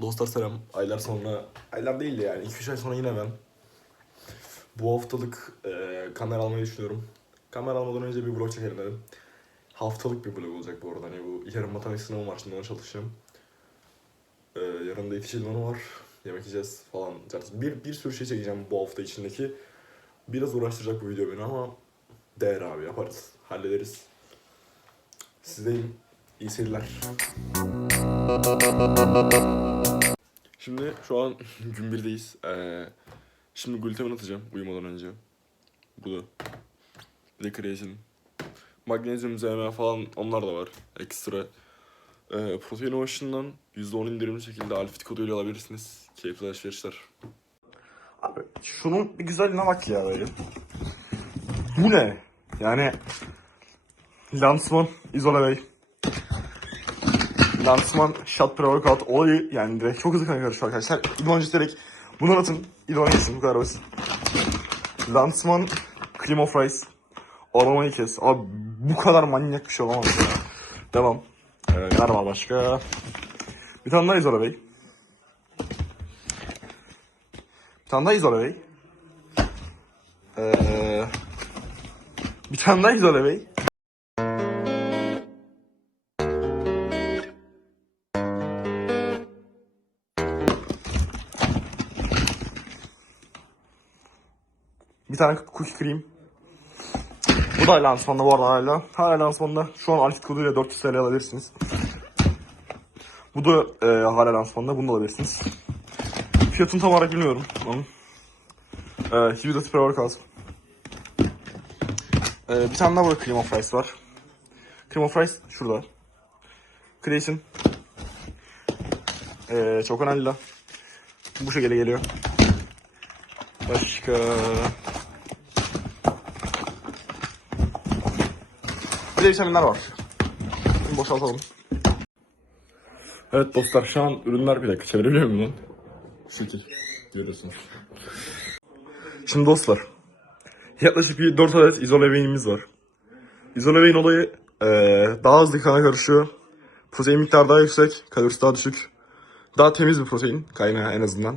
Dostlar selam. Aylar sonra, aylar değil de yani 2-3 ay sonra yine ben. Bu haftalık e, kamera almayı düşünüyorum. Kamera almadan önce bir vlog çekelim dedim. Haftalık bir vlog olacak bu arada. Hani bu yarın matematik sınavım var şimdi ona çalışacağım. E, yarın da idmanı var. Yemek yiyeceğiz falan. Bir, bir sürü şey çekeceğim bu hafta içindeki. Biraz uğraştıracak bu video beni ama değer abi yaparız. Hallederiz. Sizdeyim. İyi seyirler. Şimdi şu an gün birdeyiz. Ee, şimdi glutamin atacağım uyumadan önce. Bu da. Bir de kreatin. Magnezyum, ZMA falan onlar da var. Ekstra. Ee, protein ocean'dan %10 indirimli şekilde Alfit koduyla alabilirsiniz. Keyifli alışverişler. Abi şunun bir güzelliğine bak ya böyle. Bu ne? Yani Lansman izole bey. Lansman shot pre-workout olayı yani direkt çok hızlı kan karışıyor arkadaşlar. İlk önce direkt bunu atın. İlona geçsin bu kadar basit. Lansman cream of rice. Aromayı kes. Abi bu kadar manyak bir şey olamaz ya. Devam. Ee, neler var başka? Bir tane daha izole bey. Bir tane daha izole bey. Ee, bir tane daha izole bey. Tane cookie cream. Bu da lansmanda bu arada hala. Hala lansmanda. Şu an Alfit koduyla 400 TL alabilirsiniz. Bu da e, hala lansmanda. Bunu da alabilirsiniz. Fiyatını tam olarak bilmiyorum. Onun. E, Hibida Pre-Workout. E, bir tane daha burada Cream of Rice var. Cream of Rice şurada. Creation. E, çok önemli. Bu şekilde geliyor. Başka... Bir de vitaminler var. Şimdi boşaltalım. Evet dostlar şu an ürünler bir dakika çevirebiliyor muyum lan? Şekil. Görüyorsunuz. Şimdi dostlar. Yaklaşık bir 4 adet izole beynimiz var. İzole beyin olayı eee, daha hızlı kana karışıyor. Protein miktarı daha yüksek, kalorisi daha düşük. Daha temiz bir protein kaynağı en azından.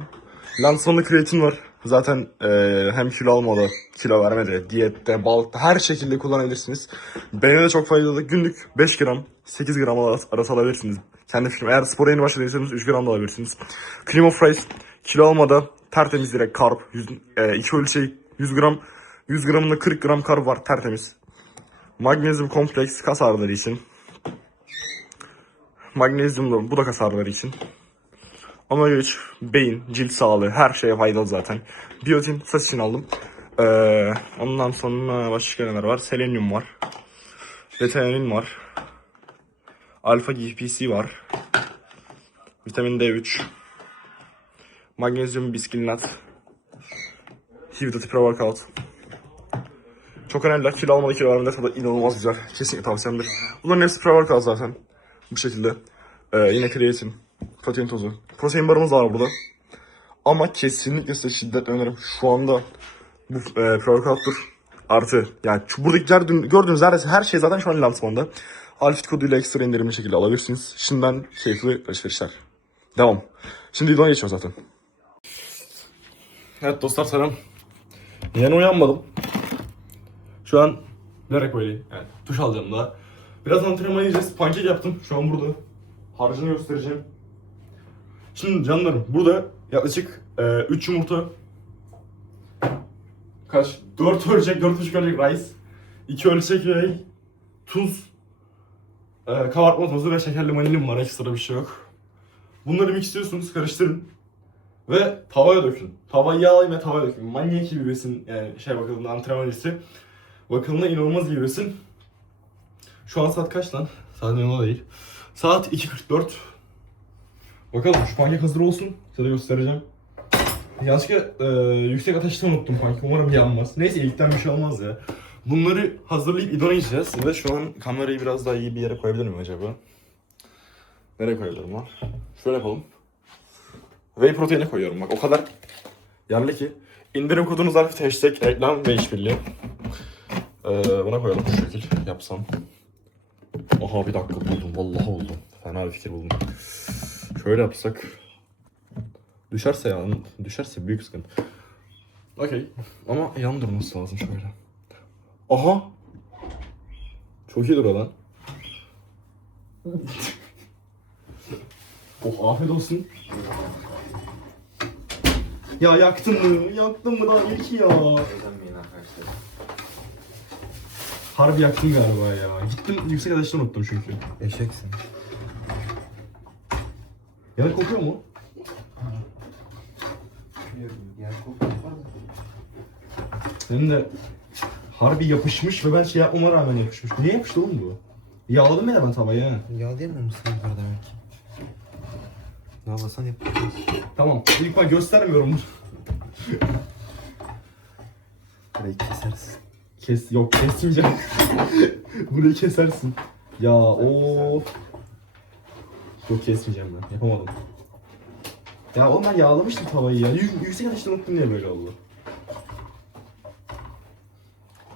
Lansmanlı kreatin var. Zaten eee, hem kilo almada, kilo vermede, diyette, balıkta her şekilde kullanabilirsiniz. Beyne de çok faydalı. Günlük 5 gram, 8 gram arası, alabilirsiniz. Kendi fikrim. Eğer spora yeni başladıysanız 3 gram da alabilirsiniz. Cream of Rice, kilo almada tertemiz direkt karp. 100, eee, iki ölçek 100 gram, 100 gramında 40 gram karp var tertemiz. Magnezyum kompleks kas ağrıları için. Magnezyum da bu da kas ağrıları için. Omega 3, beyin, cilt sağlığı her şeye faydalı zaten. Biyotin saç için aldım. Ee, ondan sonra başka neler var? Selenyum var. Betainin var. Alfa GPC var. Vitamin D3. Magnezyum biskilinat. Hibidati pre-workout. Çok önemli. Kilo almalı kilo vermede tadı inanılmaz güzel. Kesinlikle tavsiyemdir. Bunların hepsi pre-workout zaten. Bu şekilde. Ee, yine kreatin. Protein tozu. Protein barımız da var burada. Ama kesinlikle size şiddetle öneririm. Şu anda bu e, pre-workout'tur. Artı yani şu buradaki gördüğün- gördüğünüz neredeyse her şey zaten şu an lansmanda. Alfit koduyla ekstra indirimli şekilde alabilirsiniz. Şimdiden keyifli alışverişler. Devam. Şimdi videoya geçiyor zaten. Evet dostlar selam. Yeni uyanmadım. Şu an nereye koyayım? Yani duş alacağım daha. Biraz antrenman yiyeceğiz. Pankek yaptım. Şu an burada. Harcını göstereceğim. Şimdi canlarım burada yaklaşık 3 yumurta kaç? 4 ölçek, 4,5 ölçek rice, 2 ölçek yay, tuz, e, kabartma tozu ve şekerli vanilin var. Ekstra bir şey yok. Bunları mixliyorsunuz, karıştırın. Ve tavaya dökün. Tavayı yağlayın ve tavaya dökün. Manyak gibi besin yani şey bakıldığında antrenman öncesi. Bakıldığında inanılmaz iyi besin. Şu an saat kaç lan? Saat yanında değil. Saat 2.44. Bakalım şu pankek hazır olsun. Size de göstereceğim. Yanlışlıkla e, yüksek ateşte unuttum pankek. Umarım yanmaz. Neyse ilkten bir şey olmaz ya. Bunları hazırlayıp idona yiyeceğiz. Ve şu an kamerayı biraz daha iyi bir yere koyabilir miyim acaba? Nereye koyabilirim lan? Şöyle yapalım. Whey proteini koyuyorum bak o kadar yerli ki. İndirim kodunuz var hashtag reklam ve işbirliği. Ee, buna koyalım şu şekil yapsam. Aha bir dakika buldum vallahi buldum. Fena bir fikir buldum. Şöyle yapsak. Düşerse ya, düşerse büyük sıkıntı. Okey. Ama yan durması lazım şöyle. Aha! Çok iyi duruyor lan. oh afiyet olsun. Ya yaktın mı? Yaktın mı daha ilki ya? Özenmeyin arkadaşlar. Harbi yaktım galiba ya. Gittim yüksek ateşten unuttum çünkü. Eşeksin. Kokuyor mu? Yer kokuyor mı? Senin de harbi yapışmış ve ben şey yapmama rağmen yapışmış. Niye yapıştı oğlum bu? Yağladım ya ben tavayı ha. Yağlayamamışsın yukarı demek ki. Yağlasan yapacağız. Tamam. İlk ben göstermiyorum. Burayı keseriz. Kes yok kesmeyeceğim. Burayı kesersin. Ya o. Yok kesmeyeceğim ben. Yapamadım. Ya oğlum ben yağlamıştım tavayı ya. Yük, yüksek ateşte unuttum diye böyle oldu.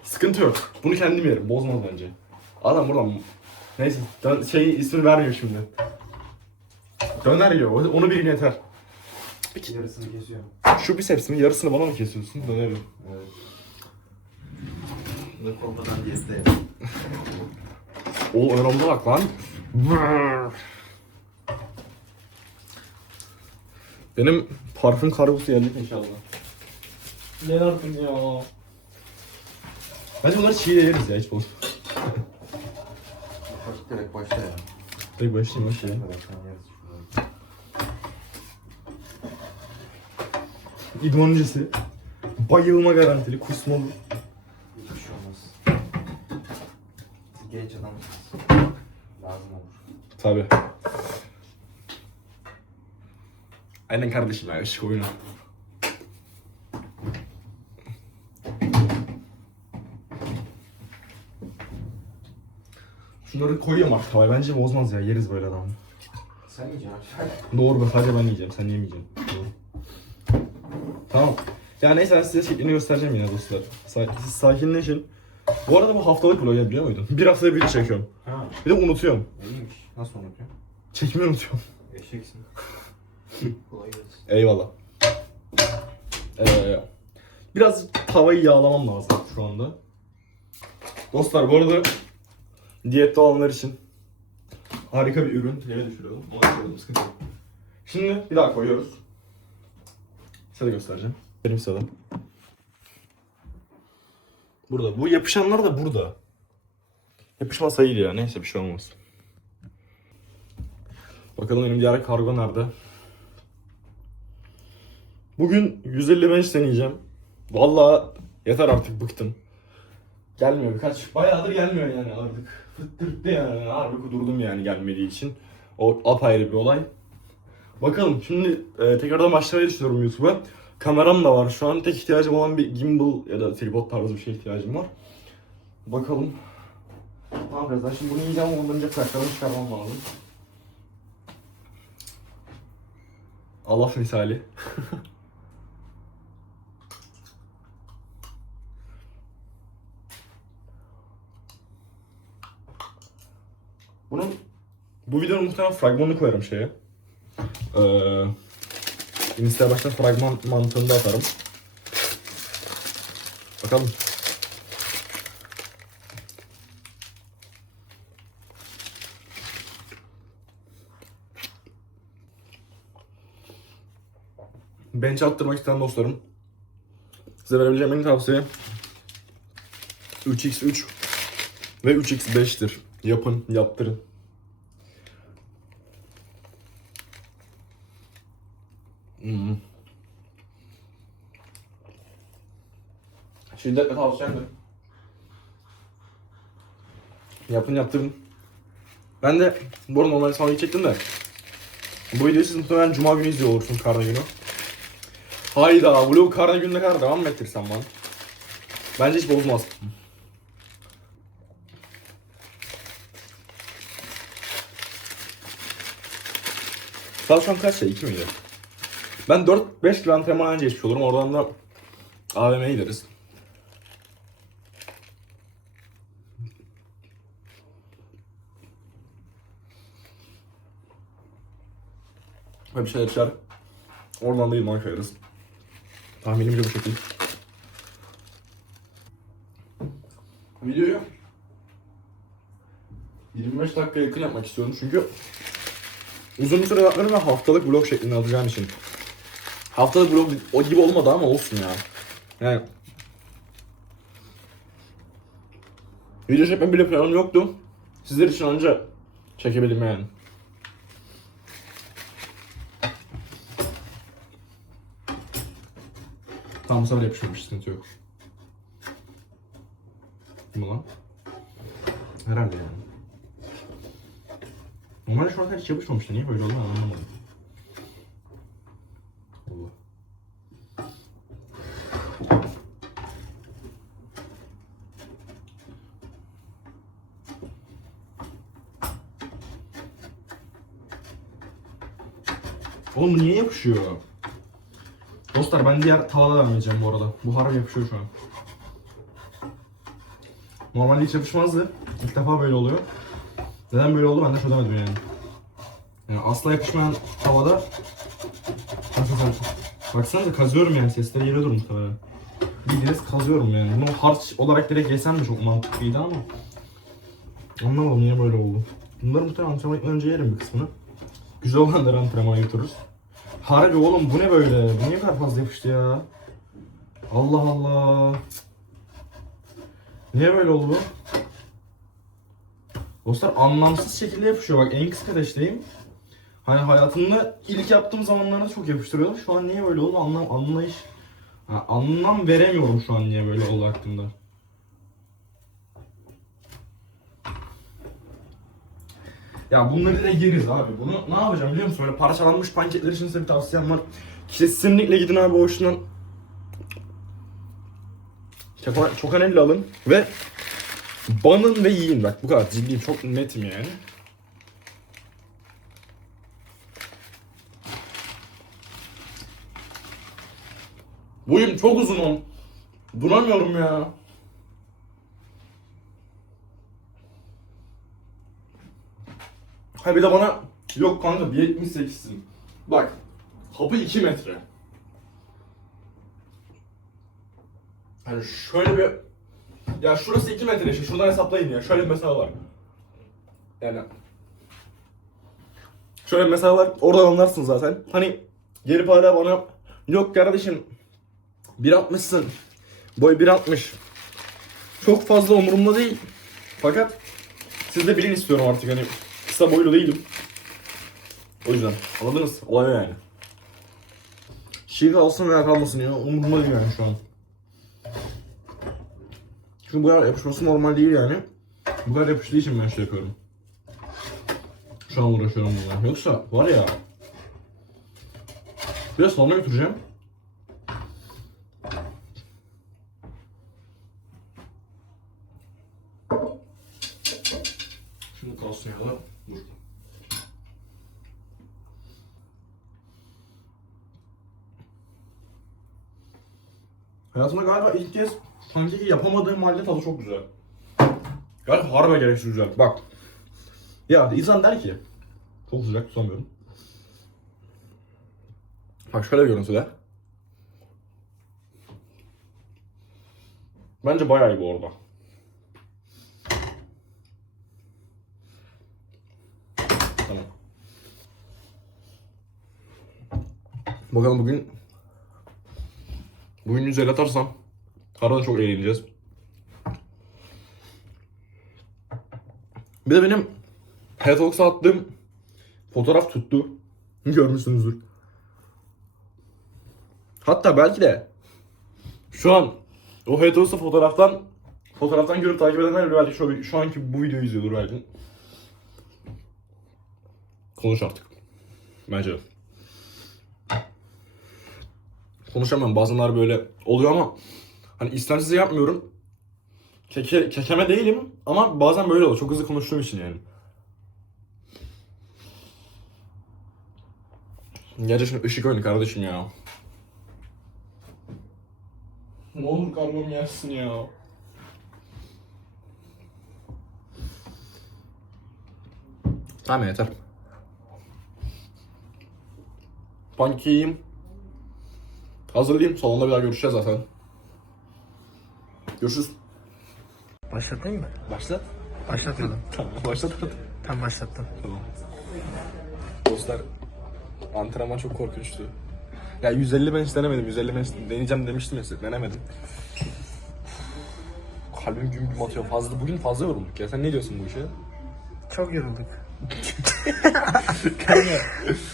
Sıkıntı yok. Bunu kendim yerim. Bozmaz bence. Adam buradan... Neyse. dön- Şey ismini vermiyor şimdi. Döner yiyor. Onu bilin yeter. Yarısını kesiyorum. Şu bisepsimi yarısını bana mı kesiyorsun? Döner yiyor. Evet. Ne kolpadan diyette. O önümde bak lan. Benim parfüm kargosu geldi inşallah. Ne artık ya? Bence bunları çiğ de yeriz ya hiç bozma. Bak direkt başla ya. Direkt başlayayım başlayayım. Evet, sen yarısı şurada. İdman öncesi. Bayılma garantili, kusmalı. Hiçbir şey olmaz. Siz genç adamsınız. Lazım olur. Tabi. Aynen kardeşim ya, ışık oyunu. Şunları koyuyorum artık tavaya. Bence bozmaz ya. Yeriz böyle adamı. Sen yiyeceksin. Doğru be. Sadece ben yiyeceğim. Sen yemeyeceksin. Tamam. Ya neyse ben size şeklini göstereceğim yine dostlar. Siz sakinleşin. Bu arada bu haftalık vlog ya biliyor muydun? Bir haftaya bir çekiyorum. Ha. Bir de unutuyorum. İyiymiş. Nasıl unutuyorsun? Çekmeyi unutuyorum. Eşeksin. Eyvallah. Ee, biraz tavayı yağlamam lazım şu anda. Dostlar bu arada diyette olanlar için harika bir ürün. Yere düşürüyorum. Ona sıkıntı. Şimdi bir daha koyuyoruz. Size göstereceğim. Benim de. Burada. Bu yapışanlar da burada. Yapışmasa iyiydi ya. Neyse bir şey olmaz. Bakalım benim diğer kargo nerede? Bugün 155 deneyeceğim. Vallahi yeter artık bıktım. Gelmiyor birkaç. Bayağıdır gelmiyor yani artık. Fıttırttı yani. Harbi kudurdum yani gelmediği için. O apayrı bir olay. Bakalım şimdi e, tekrardan başlamayı düşünüyorum YouTube'a. Kameram da var şu an. Tek ihtiyacım olan bir gimbal ya da tripod tarzı bir şey ihtiyacım var. Bakalım. Ne yapacağız? Ben şimdi bunu yiyeceğim ondan önce plaklarımı çıkarmam lazım. Allah misali. Bunun bu videonun muhtemelen fragmanını koyarım şeye. Ee, Insta'ya baştan fragman mantığında atarım. Bakalım. Bench attırmak isteyen dostlarım. Size verebileceğim en tavsiye 3x3 ve 3x5'tir. Yapın, yaptırın. Hmm. Şiddetle tavsiyemdir. Yapın yaptırın. Ben de bu arada normalde sana çektim de bu videoyu siz muhtemelen cuma günü izliyor olursun karne günü. Hayda vlog karne gününe kadar devam mı ettirsem ben? Bence hiç bozmaz. An kaç ya? 2 miydi? Ben 4-5 kilo antrenman önce geçmiş olurum. Oradan da AVM'ye gideriz. Ve bir şeyler içer. Oradan da ilman koyarız. Tahminimce bu şekilde. Videoyu 25 dakika yakın yapmak istiyorum çünkü uzun süre yapmıyorum ve haftalık vlog şeklinde alacağım için. Haftalık vlog o gibi olmadı ama olsun ya. Yani video çekme bile planım yoktu. Sizler için anca çekebildim yani. Tamam bu sefer yapışmamış sıkıntı yok. Mi lan? Herhalde yani. Normalde şu an hiç yapışmamıştı. Niye böyle oldu anlamadım. Oğlum niye yapışıyor? Dostlar ben diğer tavada devam edeceğim bu arada. Bu harbi yapışıyor şu an. Normalde hiç yapışmazdı. İlk defa böyle oluyor. Neden böyle oldu ben de çözemedim yani. Yani asla yapışmayan tavada Nasıl sen? Baksanıza kazıyorum yani sesleri geliyordur muhtemelen. Bildiğiniz kazıyorum yani. Bunu harç olarak direkt yesem de çok mantıklıydı ama Anlamadım niye böyle oldu. Bunları muhtemelen antrenman önce yerim bir kısmını. Güzel olanları antrenmana götürürüz. Harbi oğlum bu ne böyle? Bu niye kadar fazla yapıştı ya? Allah Allah. Niye böyle oldu bu? Dostlar anlamsız şekilde yapışıyor. Bak en kısa ateşteyim. Hani hayatımda ilk yaptığım zamanlarda çok yapıştırıyordum. Şu an niye böyle oldu anlam anlayış. Ha, anlam veremiyorum şu an niye böyle oldu hakkında. Ya bunları da yeriz abi. Bunu ne yapacağım biliyor musun? Böyle parçalanmış pankekler için size bir tavsiyem var. Kesinlikle gidin abi o işinden. Çok önemli alın ve banın ve yiyin bak bu kadar ciddiyim çok netim yani. Boyum çok uzun. Duramıyorum ya. Ha bir de bana yok kanka 1.78'sin. Bak hapı 2 metre. Hani şöyle bir ya şurası 2 metre işte şuradan hesaplayın ya şöyle bir mesafe var. Yani şöyle bir mesafe var oradan anlarsın zaten. Hani gelip hala bana yok kardeşim 1.60'sın boy 1.60 çok fazla umurumda değil. Fakat siz de bilin istiyorum artık hani kısa boylu değilim. O yüzden anladınız olay yani. Şiir kalsın veya kalmasın ya umurumda değil yani şu an. Çünkü bu kadar yapışması normal değil yani. Bu kadar yapıştığı için ben şey yapıyorum. Şu an uğraşıyorum bununla. Yoksa var ya. Biraz salona götüreceğim. Şimdi kalsın ya da dur. Hayatımda galiba ilk kez pankeki yapamadığım halde tadı çok güzel. Galiba harbi gereksiz güzel. Bak. Ya insan der ki çok sıcak tutamıyorum. Bak şöyle bir görüntüde. Bence bayağı iyi bu arada. Tamam. Bakalım bugün Bugün 150 atarsam arada çok eğleneceğiz. Bir de benim Headlocks'a attığım fotoğraf tuttu. Görmüşsünüzdür. Hatta belki de şu an o Headlocks'a fotoğraftan fotoğraftan görüp takip edenler belki şu, şu anki bu videoyu izliyordur belki. Konuş artık. Bence konuşamam. Bazenler böyle oluyor ama hani istemsiz yapmıyorum. Keke, kekeme değilim ama bazen böyle oluyor. Çok hızlı konuştuğum için yani. Gerçekten ışık oyunu kardeşim ya. Ne olur karnım yersin ya. Tamam yeter. Pankeğim Hazırlayayım. Salonda bir daha görüşeceğiz zaten. Görüşürüz. Başlatayım mı? Başla. Başlatmadım. Tamam başla. Tam başlattım. Tamam. Dostlar antrenman çok korkunçtu. Ya 150 ben hiç denemedim. 150 ben hiç deneyeceğim demiştim ya size. Denemedim. Kalbim güm güm atıyor. Fazla bugün fazla yorulduk ya. Sen ne diyorsun bu işe? Çok yorulduk. Kanka,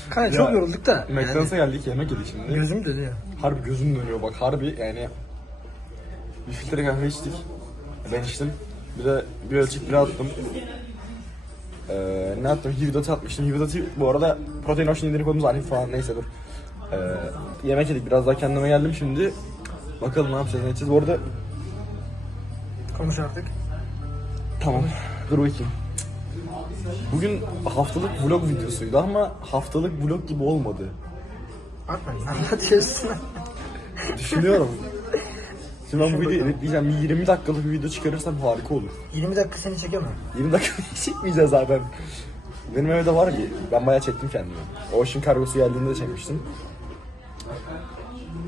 kanka çok Ya, yorulduk da. McDonald's'a geldik yemek yedik şimdi. Gözüm dönüyor. Harbi gözüm dönüyor bak harbi yani. Bir filtre kahve içtik. Ben içtim. Bir de bir ölçek bira attım. Ee, ne attım? Hividatı atmıştım. Hividatı bu arada protein ocean indirim kodumuz Arif falan neyse dur. Ee, yemek yedik biraz daha kendime geldim şimdi. Bakalım ne yapacağız ne edeceğiz. Bu arada Konuş artık. tamam dur bakayım. Bugün haftalık vlog videosuydu ama haftalık vlog gibi olmadı. Bakma ne anlatıyorsun? Düşünüyorum. Şimdi ben bu videoyu editleyeceğim. Bir 20 dakikalık bir video çıkarırsam harika olur. 20 dakika seni çekemem. 20 dakika çekmeyeceğiz zaten. Benim evde var ki ben bayağı çektim kendimi. Ocean kargosu geldiğinde de çekmiştim.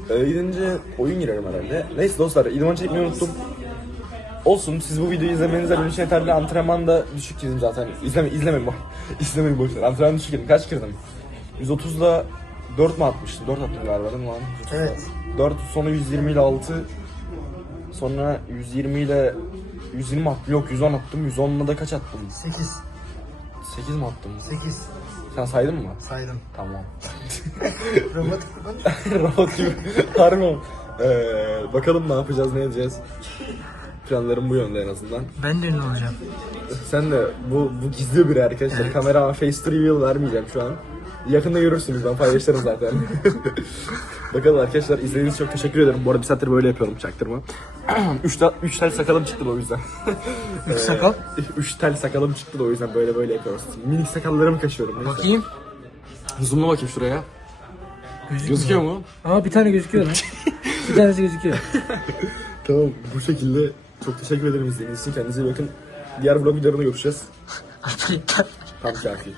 Ee, gidince oyun girerim herhalde. Neyse dostlar idman çekmeyi unuttum. Olsun siz bu videoyu izlemenize benim için yeterli. Antrenman da düşük çizdim zaten. İzleme, izlemeyin bak. İzlemeyin boşver. Antrenman düşük yedim. Kaç kırdım? 130'da 4 mu atmıştım? 4 attım galiba değil mi lan? Evet. 4 sonra 120 ile 6 sonra 120 ile 120 attım. Yok 110 attım. 110'la da kaç attım? 8. 8 mi attım? 8. Sen saydın mı? Saydım. Tamam. Robot robot. Rahat gibi. Harbi. Ee, bakalım ne yapacağız, ne edeceğiz. Planlarım bu yönde en azından. Ben de ünlü olacağım. Sen de bu bu gizli bir arkadaşlar. Kamera face reveal vermeyeceğim şu an. Yakında görürsünüz ben paylaşırım zaten. Bakalım arkadaşlar izlediğiniz için çok teşekkür ederim. Bu arada bir saattir böyle yapıyorum çaktırma. üç, tel, üç tel sakalım çıktı da o yüzden. Üç sakal. üç tel sakalım çıktı da o yüzden böyle böyle yapıyoruz. Minik sakallarımı kaşıyorum. Neyse. Bakayım. Zoomla bakayım şuraya. Gözükmüyor. Gözüküyor mu? Aa bir tane gözüküyor lan. bir tanesi gözüküyor. Tamam bu şekilde çok teşekkür ederim izlediğiniz için. Kendinize iyi bakın. Diğer vlog videolarında görüşeceğiz. İptal. Tam kafi.